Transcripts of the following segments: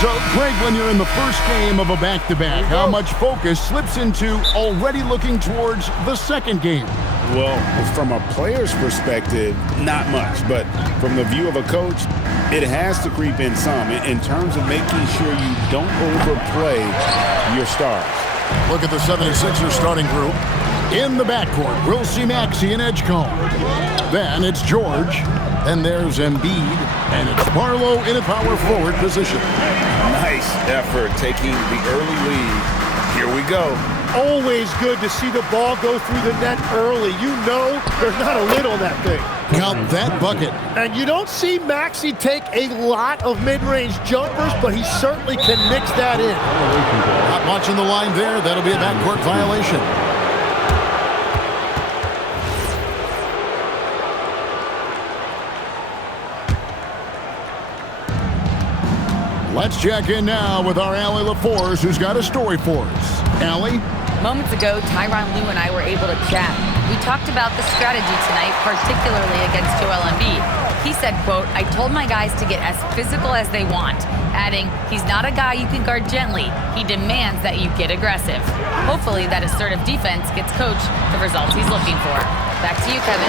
So, Greg, when you're in the first game of a back-to-back, how much focus slips into already looking towards the second game? Well, from a player's perspective, not much. But from the view of a coach, it has to creep in some in terms of making sure you don't overplay your stars. Look at the 76ers starting group. In the backcourt, we'll see Maxey and Edgecombe. Then it's George. Then there's Embiid. And it's Barlow in a power forward position. Nice effort taking the early lead. Here we go. Always good to see the ball go through the net early. You know there's not a lid on that thing. Count that bucket. And you don't see Maxey take a lot of mid-range jumpers, but he certainly can mix that in. Not watching the line there. That'll be a backcourt violation. Let's check in now with our Allie LaForce, who's got a story for us. Allie? Moments ago, Tyronn Lue and I were able to chat. We talked about the strategy tonight, particularly against Joel Embiid. He said, quote, "I told my guys to get as physical as they want," adding, "He's not a guy you can guard gently. He demands that you get aggressive." Hopefully that assertive defense gets Coach the results he's looking for. Back to you, Kevin.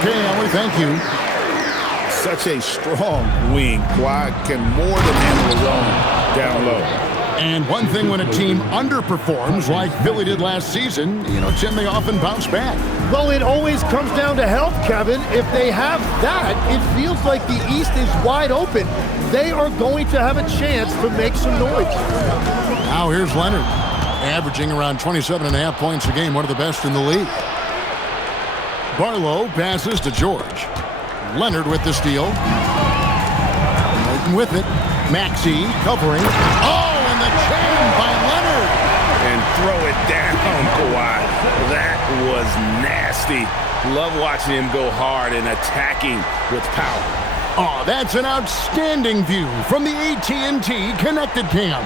Okay, Allie, thank you. Such a strong wing. Kawhi can more than handle his own down low. And one thing when a team underperforms like Philly did last season, Tim, they often bounce back. Well, it always comes down to health, Kevin. If they have that, it feels like the East is wide open. They are going to have a chance to make some noise. Now here's Leonard, averaging around 27.5 points a game, one of the best in the league. Barlow passes to George. Leonard with the steal. Martin with it. Maxey covering. Oh, and the chain by Leonard. And throw it down, Kawhi. That was nasty. Love watching him go hard and attacking with power. Oh, that's an outstanding view from the AT&T Connected Cam.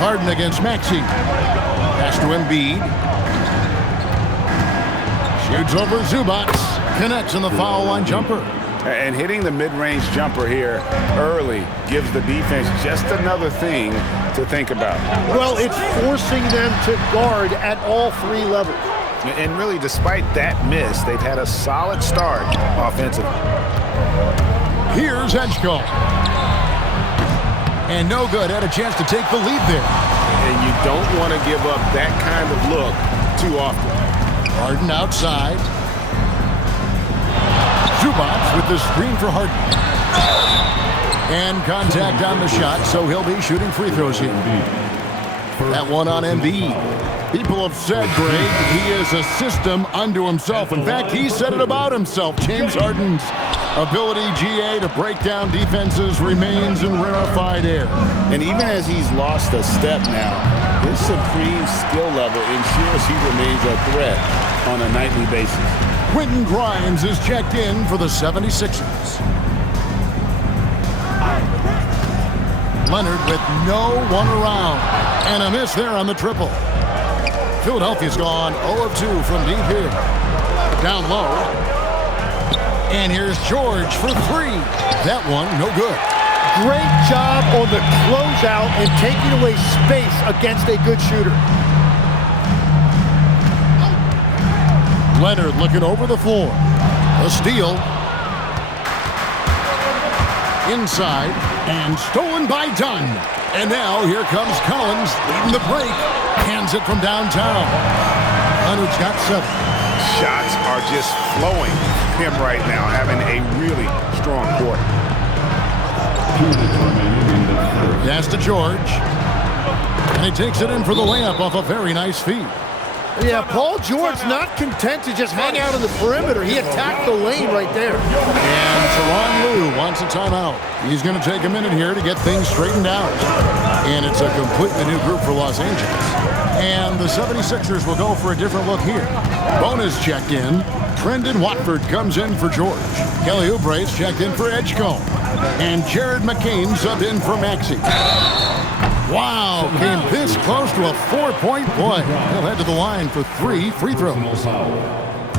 Harden against Maxey. Pass to Embiid. Shoots over Zubac. Connects on the foul line jumper. And hitting the mid-range jumper here early gives the defense just another thing to think about. Well, it's forcing them to guard at all three levels. And really, despite that miss, they've had a solid start offensively. Here's Edgecombe. And no good. Had a chance to take the lead there. And you don't want to give up that kind of look too often. Harden outside. Zubac with the screen for Harden. And contact on the shot, so he'll be shooting free throws here. That one on Embiid. People have said, Greg, he is a system unto himself. In fact, he said it about himself. James Harden's ability, GA, to break down defenses remains in rarefied air. And even as he's lost a step now, his supreme skill level ensures he remains a threat on a nightly basis. Quentin Grimes is checked in for the 76ers. Leonard with no one around. And a miss there on the triple. Philadelphia's gone 0 of 2 from deep here. Down low. And here's George for three. That one, no good. Great job on the closeout and taking away space against a good shooter. Leonard looking over the floor. A steal. Inside. And stolen by Dunn. And now here comes Collins leading the break. Hands it from downtown. Leonard's got 7. Shots are just flowing him right now, having a really strong quarter. Pass to George. And he takes it in for the layup off a very nice feed. Yeah, Paul George not content to just hang out on the perimeter. He attacked the lane right there. And Tyronn Lue wants a timeout. He's going to take a minute here to get things straightened out. And it's a completely new group for Los Angeles. And the 76ers will go for a different look here. Bonus checked in. Trendon Watford comes in for George. Kelly Oubre's checked in for Edgecombe. And Jared McCain subbed in for Maxey. Wow, came this close to a 4-point play. He'll head to the line for 3 free throws.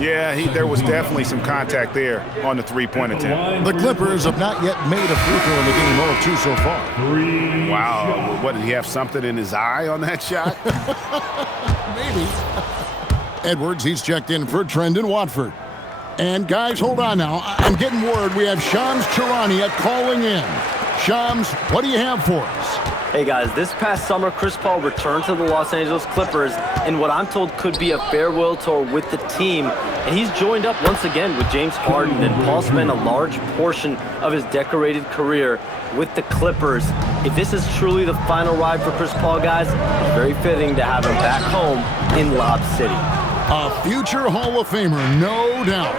Yeah, there was definitely some contact there on the three-point attempt. The Clippers have not yet made a free throw in the game, 0 of 2 so far. Wow, what, did he have something in his eye on that shot? Maybe. Edwards, he's checked in for Trendon Watford. And guys, hold on now. I'm getting word we have Shams Charania calling in. Shams, what do you have for us? Hey guys, this past summer, Chris Paul returned to the Los Angeles Clippers in what I'm told could be a farewell tour with the team. And he's joined up once again with James Harden, and Paul spent a large portion of his decorated career with the Clippers. If this is truly the final ride for Chris Paul, guys, it's very fitting to have him back home in Lob City. A future Hall of Famer, no doubt.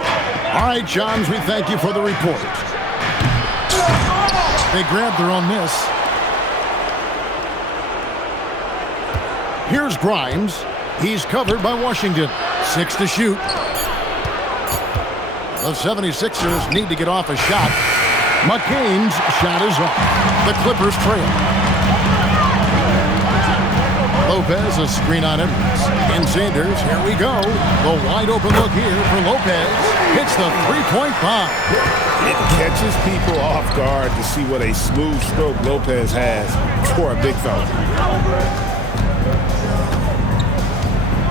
All right, Shams, we thank you for the report. They grabbed their own miss. Here's Grimes. He's covered by Washington. 6 to shoot. The 76ers need to get off a shot. McCain's shot is off. The Clippers trail. Lopez, a screen on Edwards. And Sanders, here we go. The wide open look here for Lopez. Hits the three-point bomb. It catches people off guard to see what a smooth stroke Lopez has for a big fella.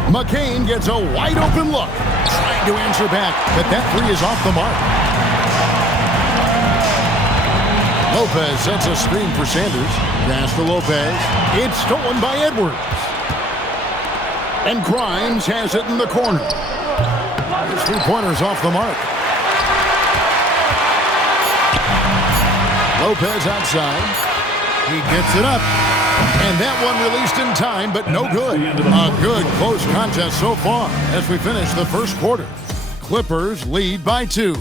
McCain gets a wide open look. Trying to answer back, but that three is off the mark. Lopez sets a screen for Sanders. Pass to Lopez. It's stolen by Edwards. And Grimes has it in the corner. His three-pointer's off the mark. Lopez outside. He gets it up. And that one released in time, but no good. A good close contest so far as we finish the first quarter. Clippers lead by 2.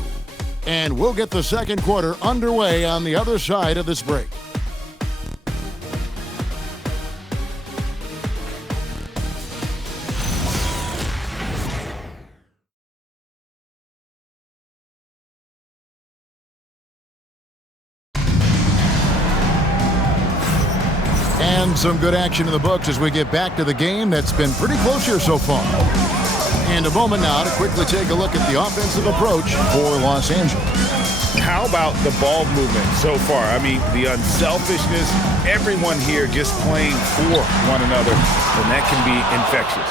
And we'll get the second quarter underway on the other side of this break. And some good action in the books as we get back to the game that's been pretty close here so far. And a moment now to quickly take a look at the offensive approach for Los Angeles. How about the ball movement so far? I mean, the unselfishness, everyone here just playing for one another, and that can be infectious.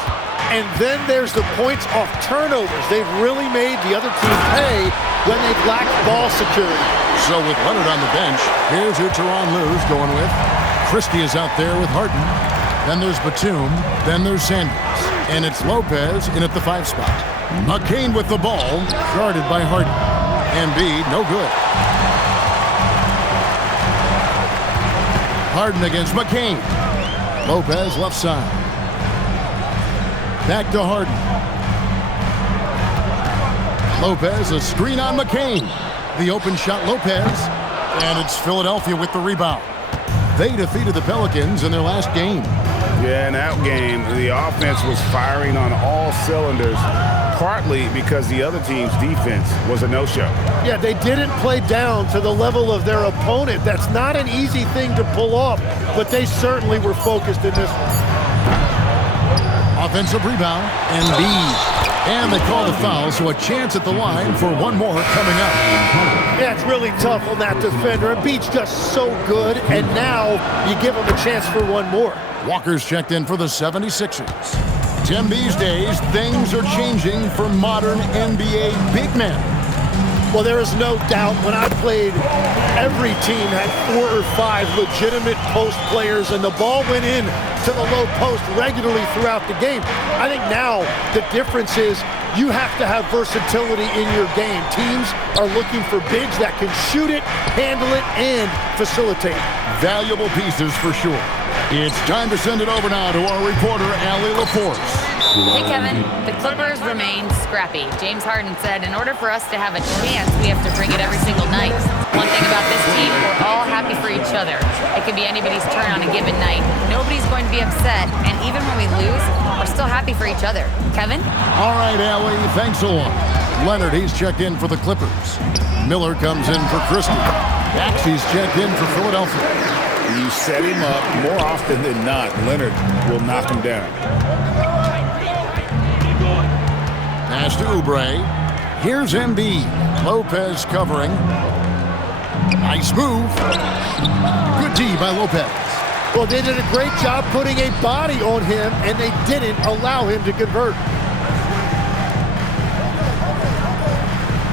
And then there's the points off turnovers. They've really made the other team pay when they've lacked ball security. So with Leonard on the bench, here's who Tyronn Lue's going with. Christie is out there with Harden. Then there's Batum. Then there's Sanders. And it's Lopez in at the 5 spot. McCain with the ball, guarded by Harden. Embiid, no good. Harden against McCain. Lopez left side. Back to Harden. Lopez, a screen on McCain. The open shot, Lopez. And it's Philadelphia with the rebound. They defeated the Pelicans in their last game. Yeah, in that game, the offense was firing on all cylinders, partly because the other team's defense was a no-show. Yeah, they didn't play down to the level of their opponent. That's not an easy thing to pull off, but they certainly were focused in this one. Offensive rebound, Embiid. And they call the foul, so a chance at the line for one more coming up. Yeah, it's really tough on that defender. Embiid's just so good, and now you give him a chance for one more. Walker's checked in for the 76ers. Tim, these days, things are changing for modern NBA big men. Well, there is no doubt when I played, every team had 4 or 5 legitimate post players, and the ball went in to the low post regularly throughout the game. I think now the difference is you have to have versatility in your game. Teams are looking for bigs that can shoot it, handle it, and facilitate. Valuable pieces for sure. It's time to send it over now to our reporter, Allie LaForce. Hey, Kevin. The Clippers remain scrappy. James Harden said, in order for us to have a chance, we have to bring it every single night. One thing about this team, we're all happy for each other. It could be anybody's turn on a given night. Nobody's going to be upset, and even when we lose, we're still happy for each other. Kevin? All right, Allie, thanks a lot. Leonard, he's checked in for the Clippers. Miller comes in for Christie. Maxey's checked in for Philadelphia. You set him up, more often than not, Leonard will knock him down. Pass to Oubre. Here's Embiid. Lopez covering. Nice move. Good D by Lopez. Well, they did a great job putting a body on him, and they didn't allow him to convert.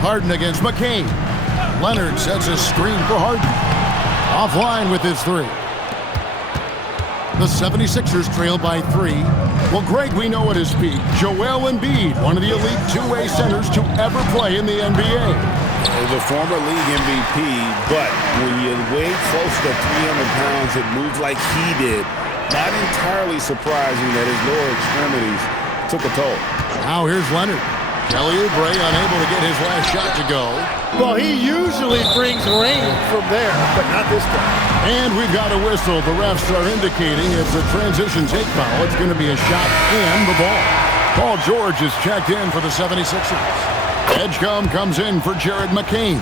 Harden against McCain. Leonard sets a screen for Harden. Offline with his three. The 76ers trail by 3. Well, Greg, we know at his peak, Joel Embiid, one of the elite two-way centers to ever play in the NBA. The former league MVP, but when you weigh close to 300 pounds, it moves like he did. Not entirely surprising that his lower extremities took a toll. Now here's Leonard. Kelly Oubre unable to get his last shot to go. Well, he usually brings rain from there, but not this time. And we've got a whistle. The refs are indicating it's a transition take foul. It's going to be a shot and the ball. Paul George is checked in for the 76ers. Edgecombe comes in for Jared McCain.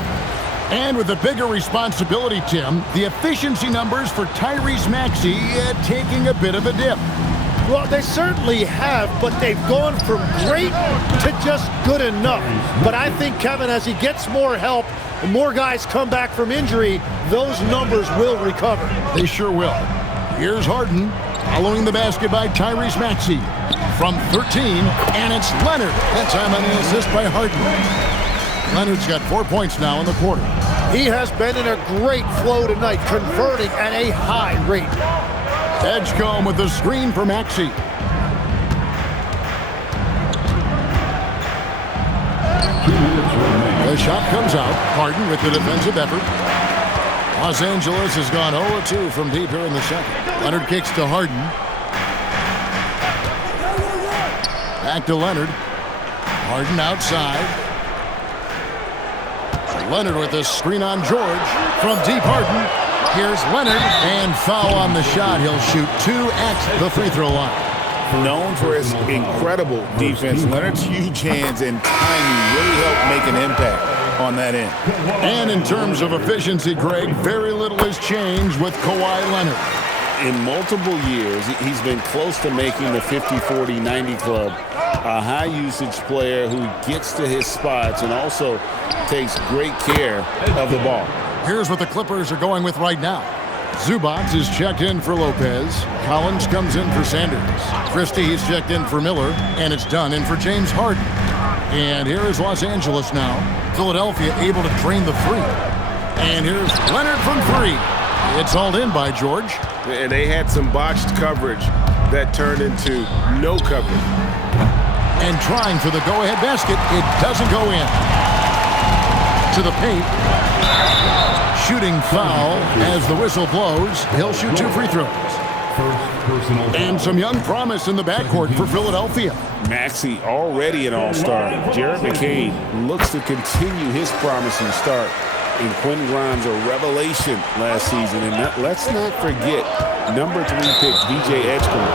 And with a bigger responsibility, Tim, the efficiency numbers for Tyrese Maxey taking a bit of a dip. Well, they certainly have, but they've gone from great to just good enough. But I think, Kevin, as he gets more help and more guys come back from injury, those numbers will recover. They sure will. Here's Harden following the basket by Tyrese Maxey. From 13, and it's Leonard. That time on the assist by Harden. Leonard's got 4 points now in the quarter. He has been in a great flow tonight, converting at a high rate. Edgecombe with the screen for Maxey. The shot comes out. Harden with the defensive effort. Los Angeles has gone 0-2 from deep here in the second. Leonard kicks to Harden. Back to Leonard. Harden outside. Leonard with the screen on George. From deep, Harden. Here's Leonard, and foul on the shot. He'll shoot 2 at the free throw line. Known for his incredible defense, Leonard's huge hands and timing really helped make an impact on that end. And in terms of efficiency, Greg, very little has changed with Kawhi Leonard. In multiple years, he's been close to making the 50-40-90 club. A high-usage player who gets to his spots and also takes great care of the ball. Here's what the Clippers are going with right now. Zubac is checked in for Lopez. Collins comes in for Sanders. Christie is checked in for Miller. And it's done in for James Harden. And here is Los Angeles now. Philadelphia able to drain the three. And here's Leonard from 3. It's hauled in by George. And they had some botched coverage that turned into no coverage. And trying for the go-ahead basket. It doesn't go in. To the paint. Shooting foul as the whistle blows. He'll shoot 2 free throws. And some young promise in the backcourt for Philadelphia. Maxey already an all-star. Jared McCain looks to continue his promising start. And Quentin Grimes a revelation last season. And let's not forget number 3 pick DJ Edgecombe.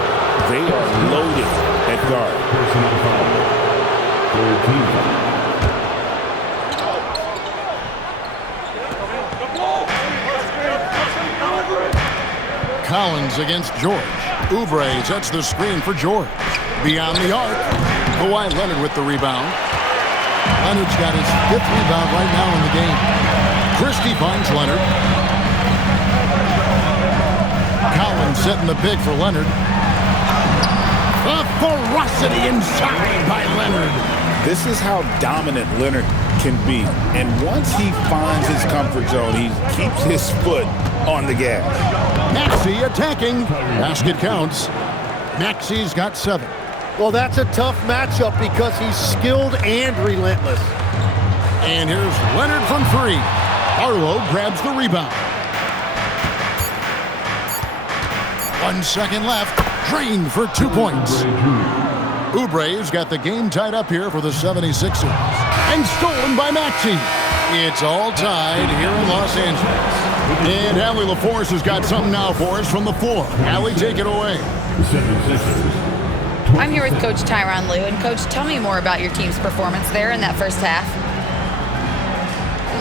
They are loaded at guard. Collins against George. Oubre sets the screen for George. Beyond the arc. Kawhi Leonard with the rebound. Leonard's got his 5th rebound right now in the game. Christie finds Leonard. Collins setting the pick for Leonard. The ferocity inside by Leonard. This is how dominant Leonard can be. And once he finds his comfort zone, he keeps his foot on the gas. Maxey attacking. Basket counts. Maxey's got 7. Well, that's a tough matchup because he's skilled and relentless. And here's Leonard from 3. Arlo grabs the rebound. 1 second left. Drained for 2 points. Oubre's got the game tied up here for the 76ers. And stolen by Maxey. It's all tied here in Los Angeles. And Allie LaForce has got something now for us from the floor. Allie, take it away. I'm here with Coach Tyronn Lue. And, Coach, tell me more about your team's performance there in that first half.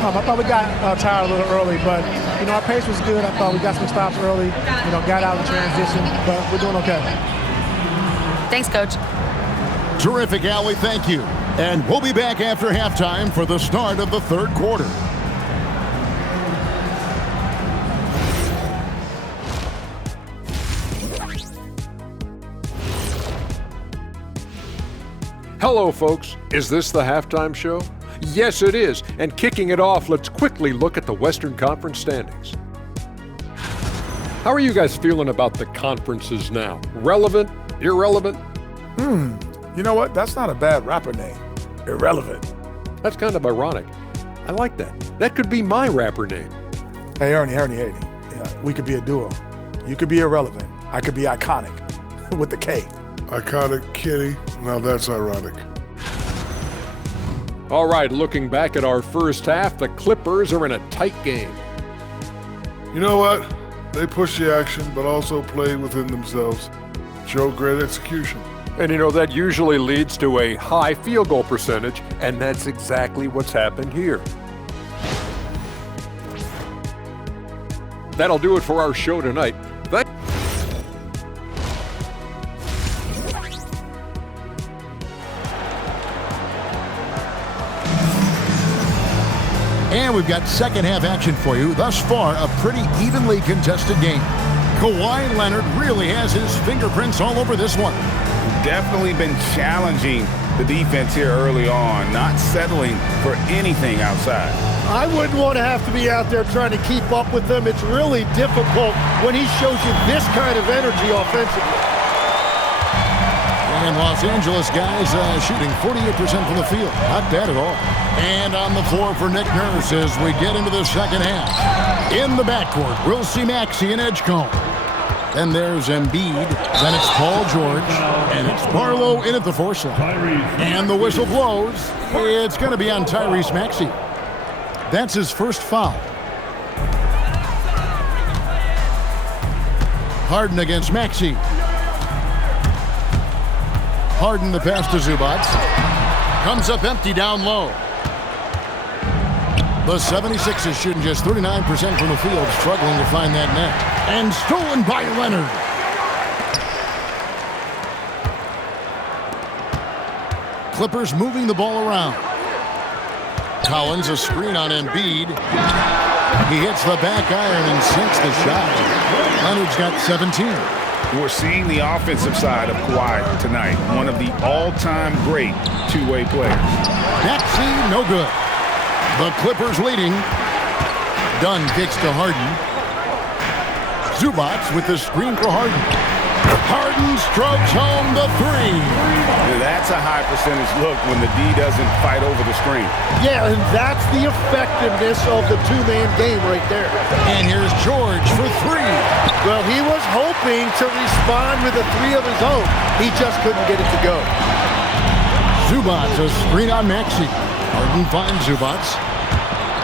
I thought we got tired a little early, but, our pace was good. I thought we got some stops early, got out of transition, but we're doing okay. Thanks, Coach. Terrific, Allie. Thank you. And we'll be back after halftime for the start of the third quarter. Hello, folks. Is this the halftime show? Yes, it is. And kicking it off, let's quickly look at the Western Conference standings. How are you guys feeling about the conferences now? Relevant? Irrelevant? You know what? That's not a bad rapper name. Irrelevant. That's kind of ironic. I like that. That could be my rapper name. Hey, Ernie. Yeah, we could be a duo. You could be irrelevant. I could be iconic with the K. Iconic Kitty. Now that's ironic. All right, looking back at our first half, the Clippers are in a tight game. You know what? They pushed the action, but also played within themselves. Showed great execution. And you know, that usually leads to a high field goal percentage, and that's exactly what's happened here. That'll do it for our show tonight. And we've got second half action for you. Thus far, a pretty evenly contested game. Kawhi Leonard really has his fingerprints all over this one. Definitely been challenging the defense here early on, not settling for anything outside. I wouldn't want to have to be out there trying to keep up with them. It's really difficult when he shows you this kind of energy offensively. And Los Angeles guys shooting 48% from the field. Not bad at all. And on the floor for Nick Nurse as we get into the second half. In the backcourt, we'll see Maxey and Edgecombe. Then there's Embiid. Then it's Paul George. And it's Barlow in at the force line. And the whistle blows. It's going to be on Tyrese Maxey. That's his first foul. Harden against Maxey. Harden the pass to Zubac. Comes up empty down low. The 76ers shooting just 39% from the field, struggling to find that net. And stolen by Leonard. Clippers moving the ball around. Collins, a screen on Embiid. He hits the back iron and sinks the shot. Leonard's got 17. We're seeing the offensive side of Kawhi tonight, one of the all-time great two-way players. Maxey, no good. The Clippers leading. Dunn kicks to Harden. Zubac with the screen for Harden. Harden strokes home the three. That's a high percentage look when the D doesn't fight over the screen. Yeah, and that's the effectiveness of the two-man game right there. And here's George for three. Well, he was hoping to respond with a three of his own. He just couldn't get it to go. Zubac, a screen on Maxey. Harden finds Zubac.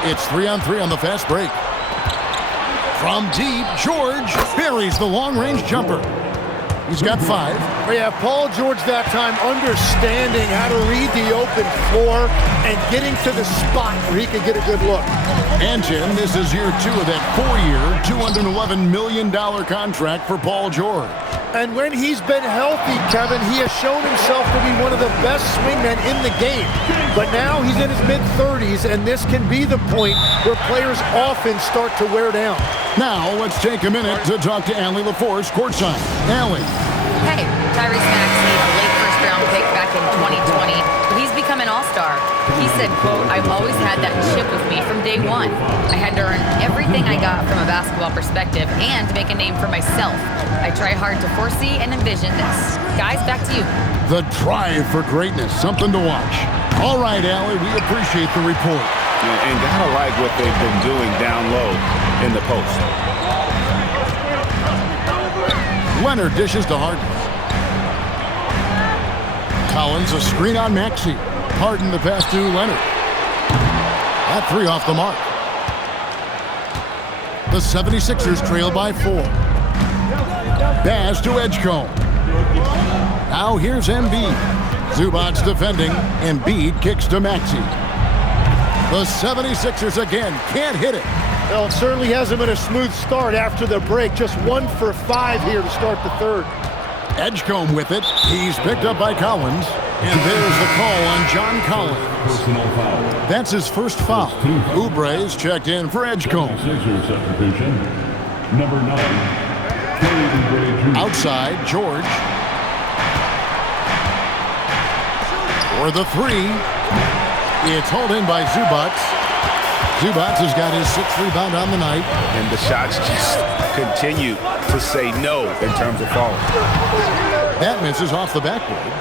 It's 3-on-3 on the fast break. From deep, George buries the long-range jumper. He's got 5. Yeah, Paul George that time understanding how to read the open floor and getting to the spot where he could get a good look. And Jim, this is year 2 of that 4-year, $211 million contract for Paul George. And when he's been healthy, Kevin, he has shown himself to be one of the best swingmen in the game. But now he's in his mid-30s, and this can be the point where players often start to wear down. Now, let's take a minute to talk to Allie LaForce courtside. Allie. Hey, Tyrese Maxey, a late first-round pick back in 2020, but he's become an all-star. He said, quote, "I've always had that chip with me from day one. I had to earn everything I got from a basketball perspective and make a name for myself. I try hard to foresee and envision this." Guys, back to you. The drive for greatness, something to watch. All right, Allie, we appreciate the report. And gotta like what they've been doing down low in the post. Leonard dishes to Harden. Collins, a screen on Maxey. Harden the pass to Leonard. That three off the mark. The 76ers trail by 4. Baz to Edgecombe. Now here's Embiid. Zubac defending. Embiid kicks to Maxey. The 76ers again can't hit it. Well, it certainly hasn't been a smooth start after the break. Just 1 for 5 here to start the third. Edgecombe with it. He's picked up by Collins. And there's the call on John Collins. Personal foul. That's his first foul. Oubre's checked in for Edgecombe. Sixers substitution. Number 9. Kelly Oubre Jr. Outside, George. For the three. It's hauled in by Zubac. Zubac has got his 6th rebound on the night. And the shots just continue to say no in terms of falling. That misses off the backboard.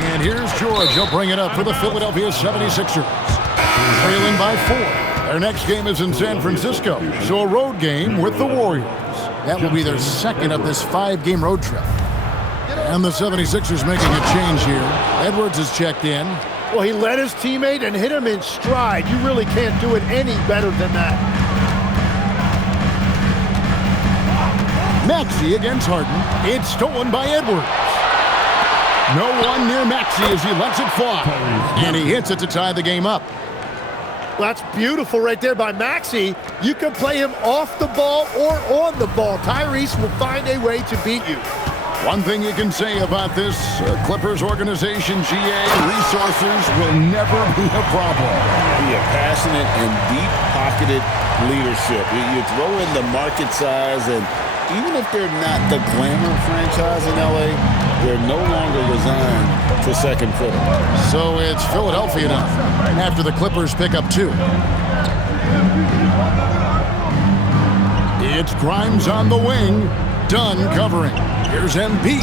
And here's George. He'll bring it up for the Philadelphia 76ers. Trailing by 4. Their next game is in San Francisco, so a road game with the Warriors. That will be their second of this 5-game road trip. And the 76ers making a change here. Edwards is checked in. Well, he led his teammate and hit him in stride. You really can't do it any better than that. Maxey against Harden. It's stolen by Edwards. No one near Maxey as he lets it fly. And he hits it to tie the game up. That's beautiful right there by Maxey. You can play him off the ball or on the ball. Tyrese will find a way to beat you. One thing you can say about this Clippers organization, GA, resources will never be a problem. Be a passionate and deep-pocketed leadership. You throw in the market size, and even if they're not the glamour franchise in LA, they're no longer resigned to second fiddle. So it's Philadelphia now, after the Clippers pick up 2. It's Grimes on the wing. Dunn covering. Here's Embiid.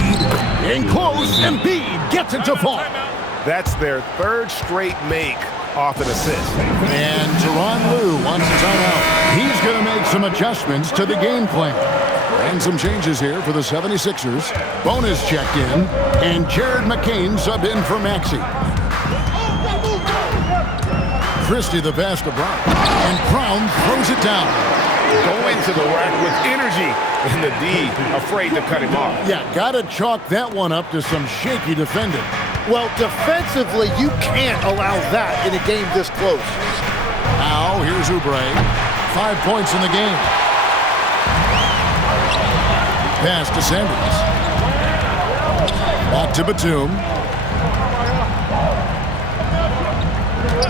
In close, Embiid gets it to fall. That's their 3rd straight make off an assist. And Tyronn Lue wants a timeout. He's going to make some adjustments to the game plan. And some changes here for the 76ers. Bonus checked in, and Jared McCain subbed in for Maxey. Christie the pass to Brown. And Brown throws it down. Going to the rack with energy, and the D afraid to cut him off. Yeah, got to chalk that one up to some shaky defending. Well, defensively, you can't allow that in a game this close. Now, here's Oubre. 5 points in the game. Pass to Sanders. Back to Batum.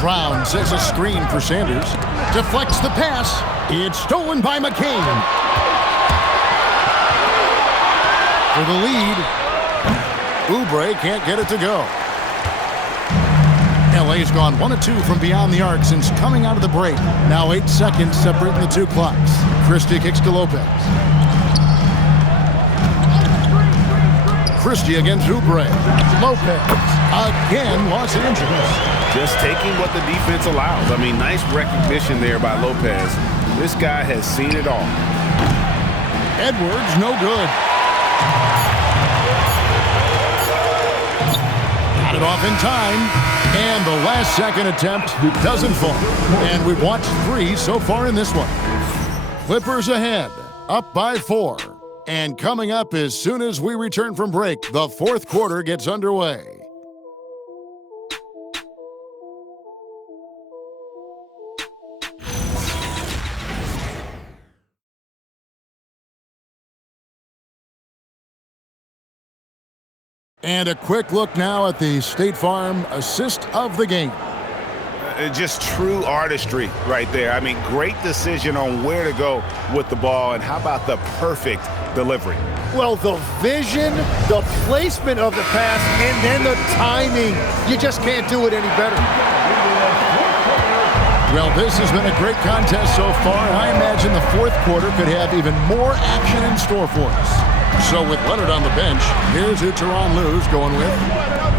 Brown sets a screen for Sanders. Deflects the pass. It's stolen by McCain. For the lead. Oubre can't get it to go. LA's gone 1 of 2 from beyond the arc since coming out of the break. Now 8 seconds separating the 2 clocks. Christie kicks to Lopez. Christie against Oubre. Lopez again, Los Angeles. Just taking what the defense allows. I mean, nice recognition there by Lopez. This guy has seen it all. Edwards, no good. Got it off in time. And the last second attempt doesn't fall. And we've watched 3 so far in this one. Clippers ahead, up by 4. And coming up as soon as we return from break, the 4th quarter gets underway. And a quick look now at the State Farm assist of the game. Just true artistry right there. I mean, great decision on where to go with the ball, and how about the perfect delivery? Well, the vision, the placement of the pass, and then the timing. You just can't do it any better. Well, this has been a great contest so far, and I imagine the 4th quarter could have even more action in store for us. So with Leonard on the bench, here's who Tyronn Lue's going with.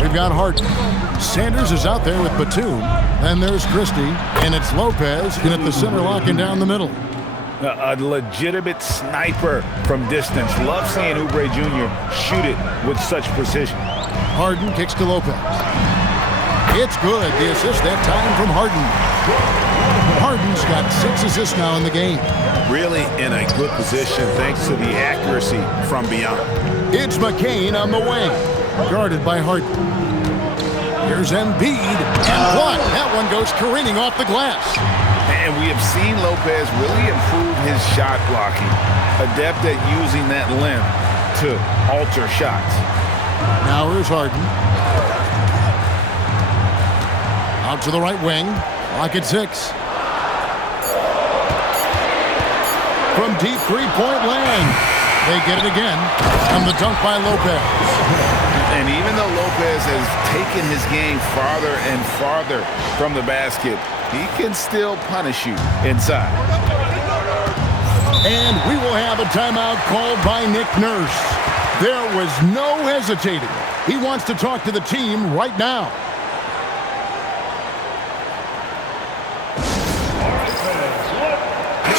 We've got Harden. Sanders is out there with Batum. Then there's Christie, and it's Lopez in at the center, locking down the middle. A legitimate sniper from distance. Love seeing Oubre Jr. shoot it with such precision. Harden kicks to Lopez. It's good. The assist that time from Harden. Harden's got 6 assists now in the game. Really in a good position thanks to the accuracy from beyond. It's McCain on the wing, guarded by Harden. Here's Embiid, and blocked. That one goes careening off the glass. And we have seen Lopez really improve his shot blocking. Adept at using that limb to alter shots. Now here's Harden. Out to the right wing. Lock at 6. From deep three-point land. They get it again. And the dunk by Lopez. And even though Lopez has taken his game farther and farther from the basket, he can still punish you inside. And we will have a timeout called by Nick Nurse. There was no hesitating. He wants to talk to the team right now.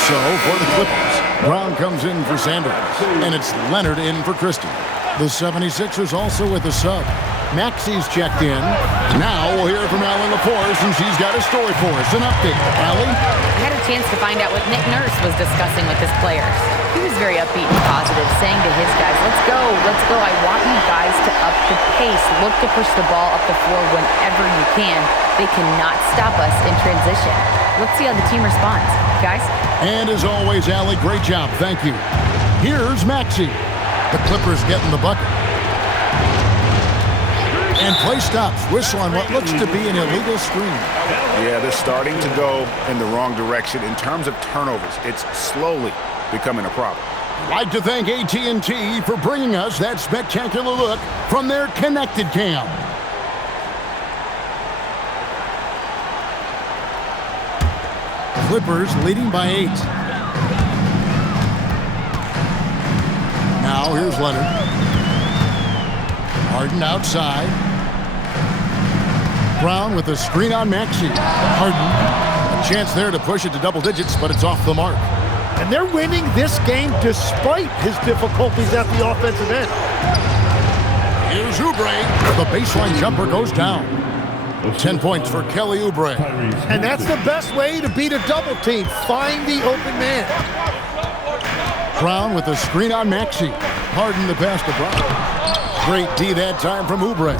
So, for the Clippers, Brown comes in for Sanders, and it's Leonard in for Christie. The 76ers also with a sub. Maxey's checked in. Now we'll hear from Allie LaForce, and she's got a story for us. An update. Allie? We had a chance to find out what Nick Nurse was discussing with his players. He was very upbeat and positive, saying to his guys, let's go. I want you guys to up the pace. Look to push the ball up the floor whenever you can. They cannot stop us in transition. Let's see how the team responds. Guys? And as always, Allie, great job. Thank you. Here's Maxey. The Clippers getting the bucket. And play stops. Whistle on what looks to be an illegal screen. Yeah, they're starting to go in the wrong direction in terms of turnovers. It's slowly becoming a problem. I'd like to thank AT&T for bringing us that spectacular look from their Connected Cam. Clippers leading by 8. Now here's Leonard. Harden outside. Brown with a screen on Maxey. Harden, a chance there to push it to double digits, but it's off the mark. And they're winning this game despite his difficulties at the offensive end. Here's Oubre. The baseline jumper goes down. 10 points for Kelly Oubre. And that's the best way to beat a double team. Find the open man. Brown with a screen on Maxey. Harden the pass to Brown. Great D that time from Oubre.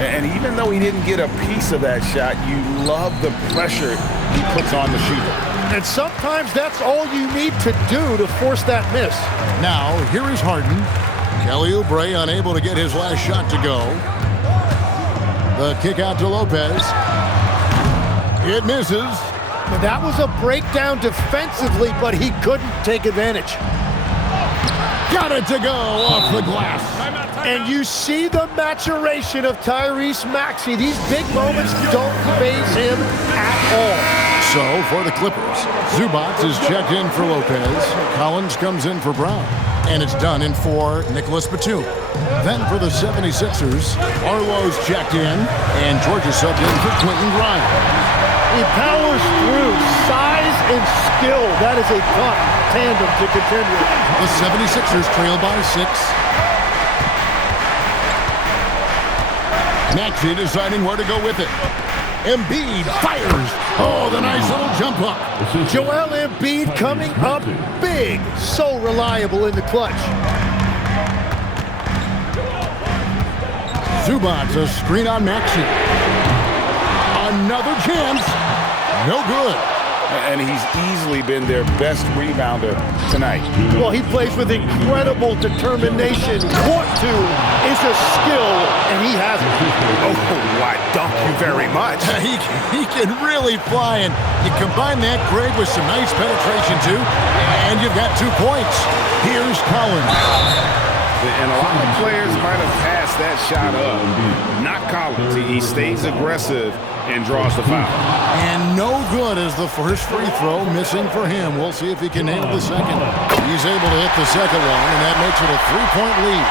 And even though he didn't get a piece of that shot, you love the pressure he puts on the shooter. And sometimes that's all you need to do to force that miss. Now, here is Harden. Kelly Oubre unable to get his last shot to go. The kick out to Lopez. It misses. And that was a breakdown defensively, but he couldn't take advantage. Got it to go off the glass. And you see the maturation of Tyrese Maxey. These big moments don't faze him at all. So, for the Clippers, Zubac is checked in for Lopez. Collins comes in for Brown. And it's done in for Nicholas Batum. Then for the 76ers, Arlo's checked in, and Georgia subbed in for Quentin Grimes. He powers through. Size and skill. That is a tough tandem to contend with. The 76ers trail by 6. Maxey deciding where to go with it. Embiid fires. Oh, the nice little jump up. Joel Embiid coming up big. So reliable in the clutch. Zubac, a screen on Maxey. Another chance. No good. And he's easily been their best rebounder tonight. Well, he plays with incredible determination. Want to is a skill, and he has it. Oh, why, thank you very much. He can really fly, and you combine that, Greg, with some nice penetration, too, and you've got 2 points. Here's Collins. And a lot of players might have passed that shot up. Not Collins. He stays aggressive and draws the foul. And no good as the first free throw, missing for him. We'll see if he can nail the second. He's able to hit the second one, and that makes it a 3-point lead.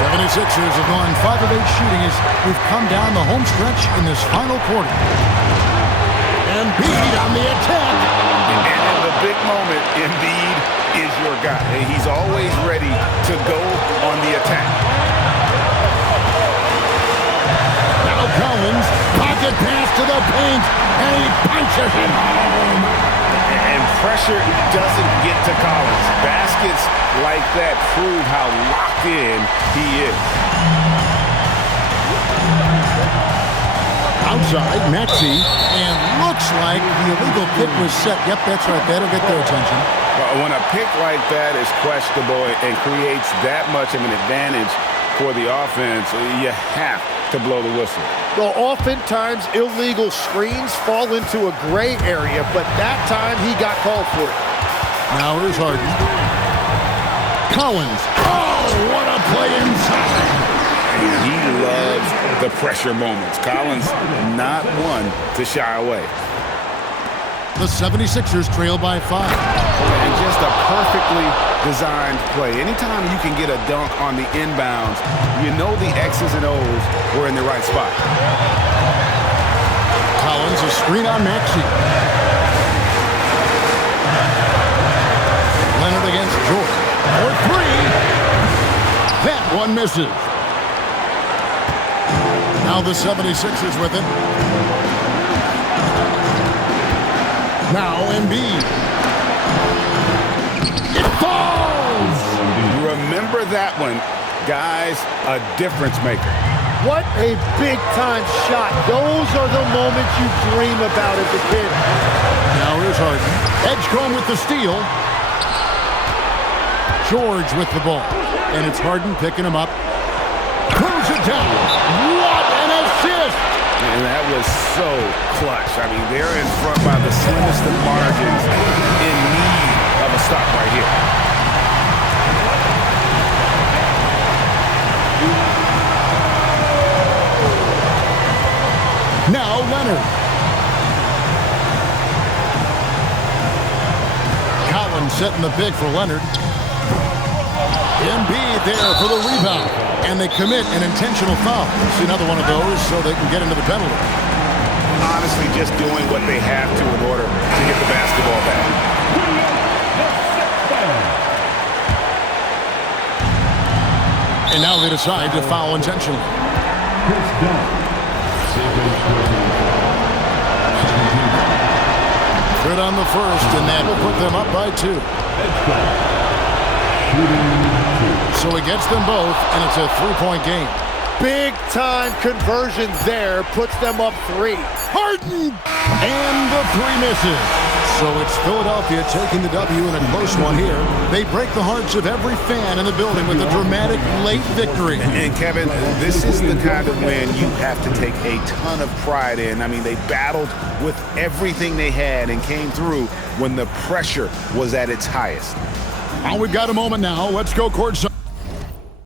76ers have gone 5 of 8 shooting as we've come down the home stretch in this final quarter. Embiid on the attack. And in the big moment, Embiid is your guy. He's always ready to go on the attack. Now Collins, pocket pass to the paint, and he punches it home. And pressure doesn't get to Collins. Baskets like that prove how locked in he is. Outside, Maxey, and looks like the illegal pick was set. Yep, that's right. That'll get their attention. When a pick like that is questionable and creates that much of an advantage for the offense, you have to blow the whistle. Well, oftentimes illegal screens fall into a gray area, but that time he got called for it. Now here's Harden. Collins. Oh, what a play inside. And he loves the pressure moments. Collins not one to shy away. The 76ers trail by 5. And just a perfectly designed play. Anytime you can get a dunk on the inbounds, you know the X's and O's were in the right spot. Collins, a screen on Maxey. Leonard against George. For 3. That one misses. Now the 76ers with it. Now Embiid. It falls! Remember that one. Guys, a difference maker. What a big-time shot. Those are the moments you dream about as a kid. Now here's Harden. Edgecombe with the steal. George with the ball. And it's Harden picking him up. Throws it down. What an assist! And that was so clutch. I mean, they're in front by the slimmest of margins, in need of a stop right here. Now Leonard. Collins setting the big for Leonard. Embiid there for the rebound. And they commit an intentional foul. See another one of those so they can get into the penalty. Honestly, just doing what they have to in order to get the basketball back. And now they decide to foul intentionally. Good on the first, and that will put them up by 2. So he gets them both, and it's a 3-point game. Big-time conversion there puts them up 3. Harden! And the 3 misses. So it's Philadelphia taking the W in a close one here. They break the hearts of every fan in the building with a dramatic late victory. And Kevin, this is the kind of win you have to take a ton of pride in. I mean, they battled with everything they had and came through when the pressure was at its highest. We've got a moment now. Let's go courtside.